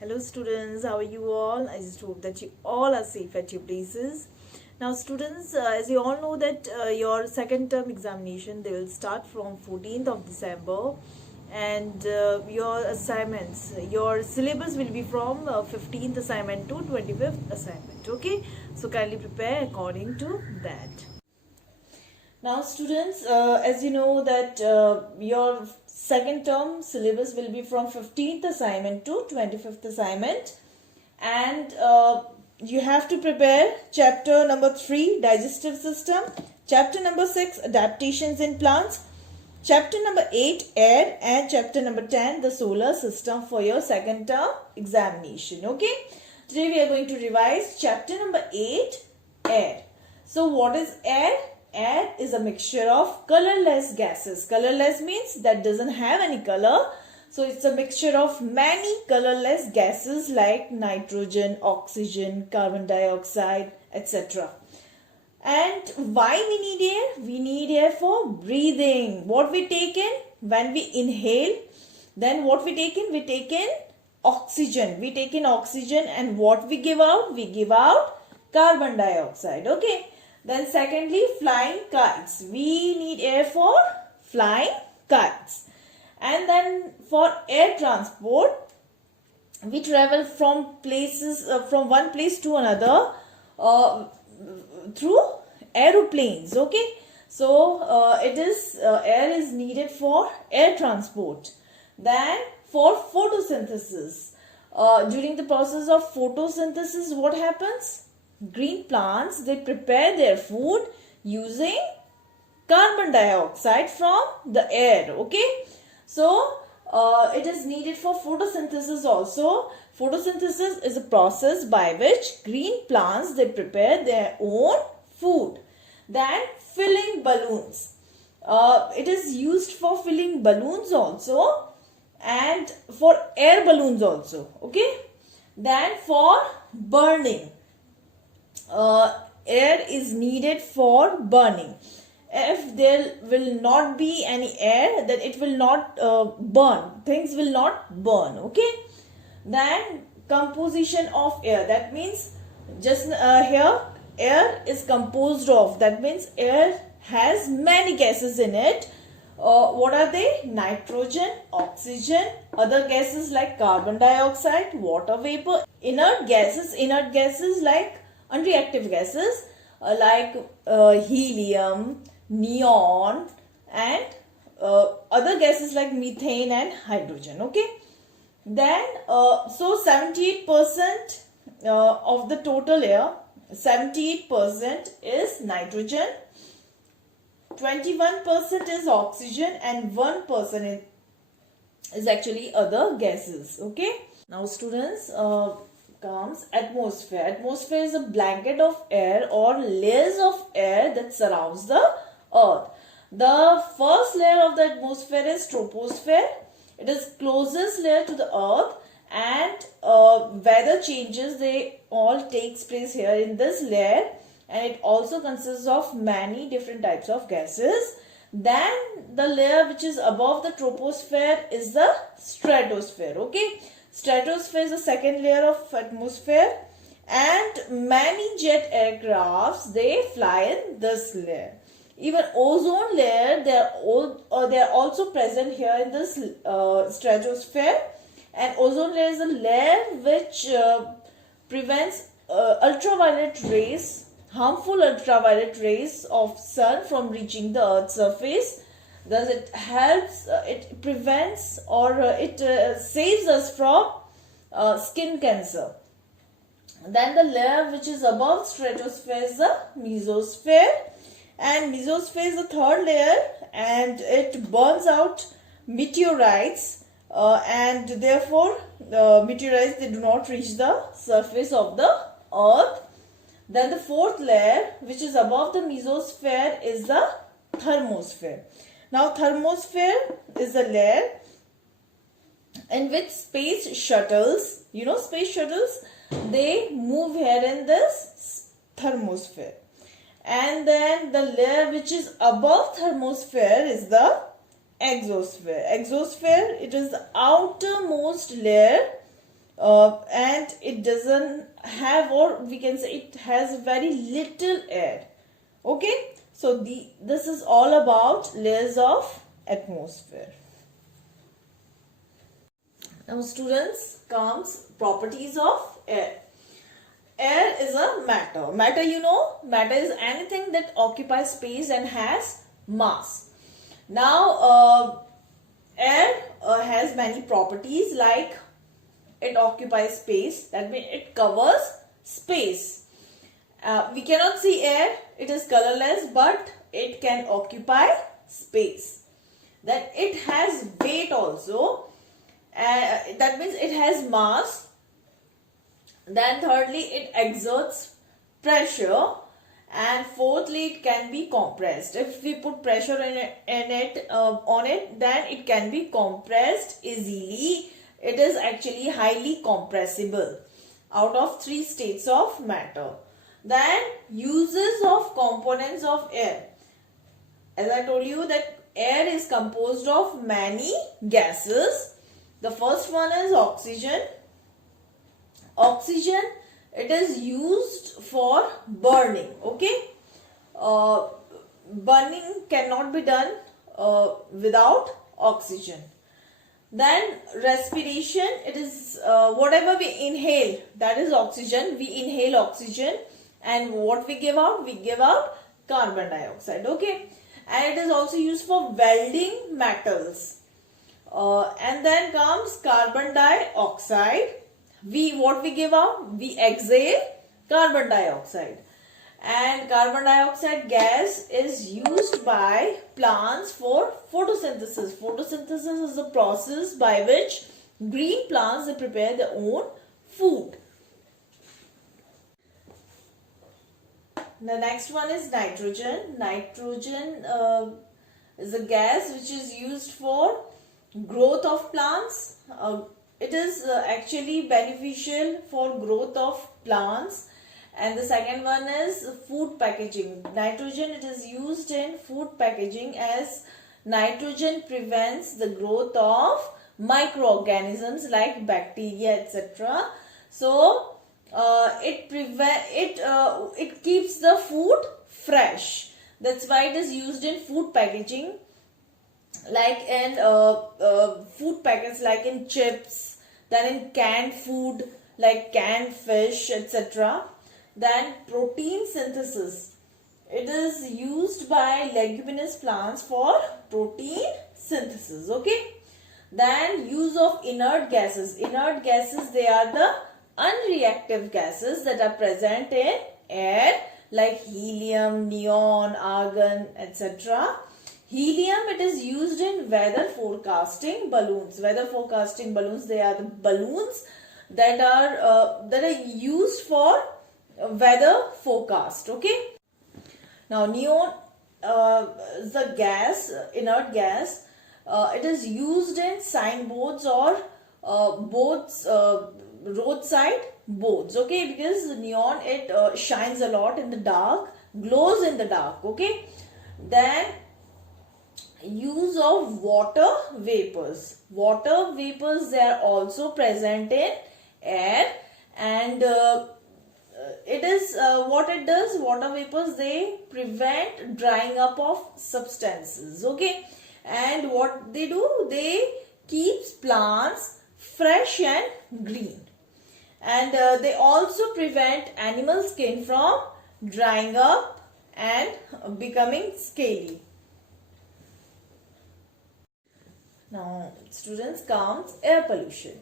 Hello students, how are you all? I just hope that you all are safe at your places. Now students, as you all know that your second term examination, they will start from 14th of December and your assignments, your syllabus will be from 15th assignment to 25th assignment. Okay, so kindly prepare according to that. Now students, as you know that your second term syllabus will be from 15th assignment to 25th assignment, and you have to prepare chapter number 3 digestive system, chapter number 6 adaptations in plants, chapter number 8 air, and chapter number 10 the solar system for your second term examination. Okay, today we are going to revise chapter number 8 air. So what is air? Air is a mixture of colorless gases. Colorless means that doesn't have any color. So it's a mixture of many colorless gases like nitrogen, oxygen, carbon dioxide, etc. And why we need air? We need air for breathing. What we take in? When we inhale, then what we take in? We take in oxygen. We take in oxygen, and what we give out? We give out carbon dioxide. Okay. Then secondly, flying kites. We need air for flying kites. And then for air transport, we travel from places, from one place to another through aeroplanes. Okay. So air is needed for air transport. Then for photosynthesis. During the process of photosynthesis, what happens? Green plants, they prepare their food using carbon dioxide from the air. Okay, so it is needed for photosynthesis also. Photosynthesis is a process by which green plants, they prepare their own food. Then filling balloons, it is used for filling balloons also and for air balloons also. Okay, then for burning, air is needed for burning. If there will not be any air, then it will not burn. Things will not burn. Okay. Then composition of air. That means just here air is composed of. That means air has many gases in it. What are they? Nitrogen, oxygen, other gases like carbon dioxide, water vapor, inert gases like unreactive gases like helium, neon, and other gases like methane and hydrogen. Okay. Then so 78% of the total air, 78% is nitrogen, 21% is oxygen, and 1% is actually other gases. Okay. Now students, comes atmosphere. Atmosphere is a blanket of air or layers of air that surrounds the earth. The first layer of the atmosphere is troposphere. It is closest layer to the earth, and weather changes, they all takes place here in this layer, and it also consists of many different types of gases. Then the layer which is above the troposphere is the stratosphere. Okay. Stratosphere is the second layer of atmosphere, and many jet aircrafts, they fly in this layer. Even ozone layer, they are also present here in this stratosphere, and ozone layer is a layer which prevents ultraviolet rays, harmful ultraviolet rays of sun from reaching the earth's surface. Thus it helps, it prevents, or it saves us from skin cancer. Then the layer which is above stratosphere is the mesosphere, and mesosphere is the third layer, and it burns out meteorites, and therefore the meteorites, they do not reach the surface of the earth. Then the fourth layer which is above the mesosphere is the thermosphere. Now thermosphere is a layer in which space shuttles, space shuttles, they move here in this thermosphere. And then the layer which is above thermosphere is the exosphere. Exosphere, it is the outermost layer and it doesn't have, or we can say it has very little air. Okay, so this is all about layers of atmosphere. Now students, comes properties of air. Air is a matter. Matter, you know, matter is anything that occupies space and has mass. Now air has many properties, like it occupies space, that means it covers space. We cannot see air, it is colorless, but it can occupy space. Then it has weight also, that means it has mass. Then thirdly, it exerts pressure, and fourthly, it can be compressed. If we put pressure on it, then it can be compressed easily. It is actually highly compressible out of 3 states of matter. Then uses of components of air. As I told you that air is composed of many gases. The first one is oxygen. Oxygen, it is used for burning. Okay, burning cannot be done without oxygen. Then respiration, it is whatever we inhale, that is oxygen. We inhale oxygen, and what we give out carbon dioxide. Okay, and it is also used for welding metals. And then comes carbon dioxide. What we give out? We exhale carbon dioxide. And carbon dioxide gas is used by plants for photosynthesis. Photosynthesis is the process by which green plants, they prepare their own food. The next one is nitrogen. Nitrogen is a gas which is used for growth of plants. It is actually beneficial for growth of plants. And the second one is food packaging. Nitrogen, it is used in food packaging, as nitrogen prevents the growth of microorganisms like bacteria, etc. So it keeps the food fresh. That's why it is used in food packaging, like in food packets, like in chips, then in canned food like canned fish, etc. Then protein synthesis, it is used by leguminous plants for protein synthesis. Okay, then use of inert gases. Inert gases, they are the unreactive gases that are present in air, like helium, neon, argon, etc. Helium, it is used in weather forecasting balloons. Weather forecasting balloons, they are the balloons that are used for weather forecast. Okay. Now neon is the gas, inert gas. It is used in signboards or boards, roadside boards. Okay, because neon, it shines a lot in the dark, glows in the dark. Okay. Then use of water vapors. Water vapors, they are also present in air, and it is what it does, water vapors, they prevent drying up of substances. Okay, and what they do, they keeps plants fresh and green, and they also prevent animal skin from drying up and becoming scaly. Now students, comes air pollution.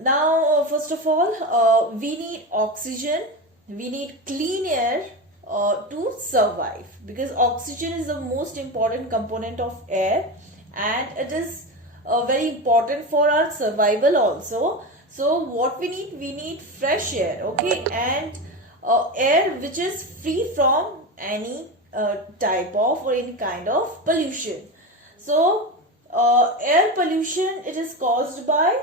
Now first of all, we need oxygen, we need clean air to survive, because oxygen is the most important component of air, and it is very important for our survival also. So what we need fresh air. Okay, and air which is free from any type of or any kind of pollution. So air pollution, it is caused by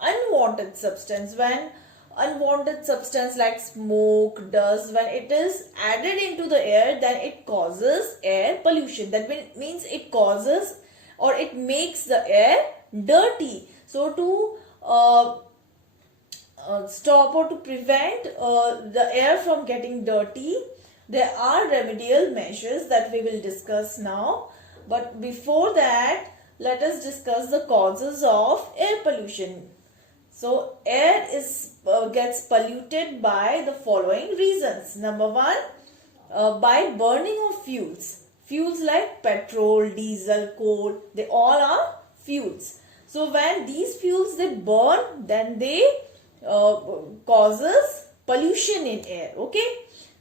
unwanted substance. When unwanted substance like smoke, dust, when it is added into the air, then it causes air pollution. That means it causes, or it makes the air dirty. So to stop or to prevent the air from getting dirty, there are remedial measures that we will discuss now. But before that, let us discuss the causes of air pollution. So air gets polluted by the following reasons. Number one, by burning of fuels. Fuels like petrol, diesel, coal, they all are fuels. So when these fuels they burn, then they causes pollution in air. Okay.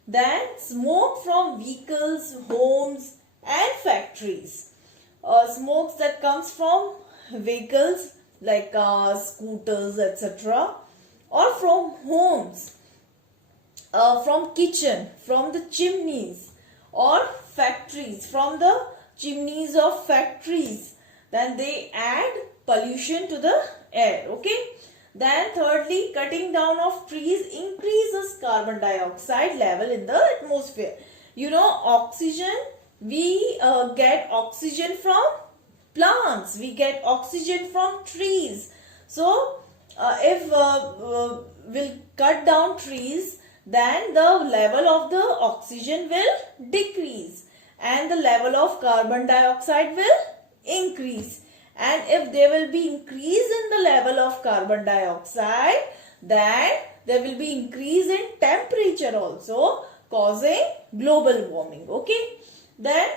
Then smoke from vehicles, homes and factories. Smokes that comes from vehicles like cars, scooters, etc. or from homes, from kitchen, from the chimneys, or factories, from the chimneys of factories. Then they add pollution to the air. Okay. Then thirdly, cutting down of trees increases carbon dioxide level in the atmosphere. You know, oxygen, we get oxygen from plants, we get oxygen from trees. So if we'll cut down trees, then the level of the oxygen will decrease and the level of carbon dioxide will increase. And if there will be increase in the level of carbon dioxide, then there will be increase in temperature also, causing global warming. Okay. Then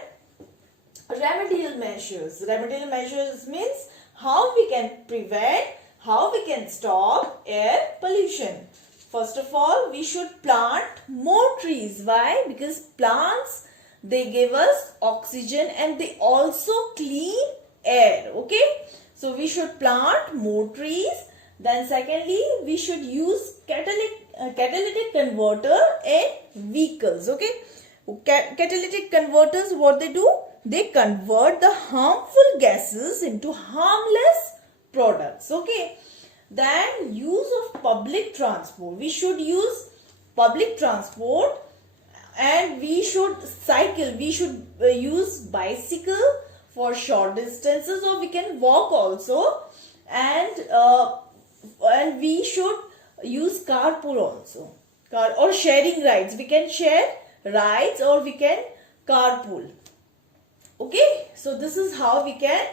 remedial measures. Remedial measures means how we can prevent, how we can stop air pollution. First of all, we should plant more trees. Why? Because plants, they give us oxygen and they also clean air. Okay. So we should plant more trees. Then secondly, we should use catalytic converter in vehicles. Okay. Catalytic converters, what they do? They convert the harmful gases into harmless products. Okay. Then use of public transport. We should use public transport and we should cycle. We should use bicycle for short distances, or we can walk also. And we should use carpool also. Or sharing rides. We can share rides or we can carpool. Okay. So this is how we can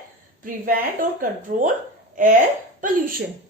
prevent or control air pollution.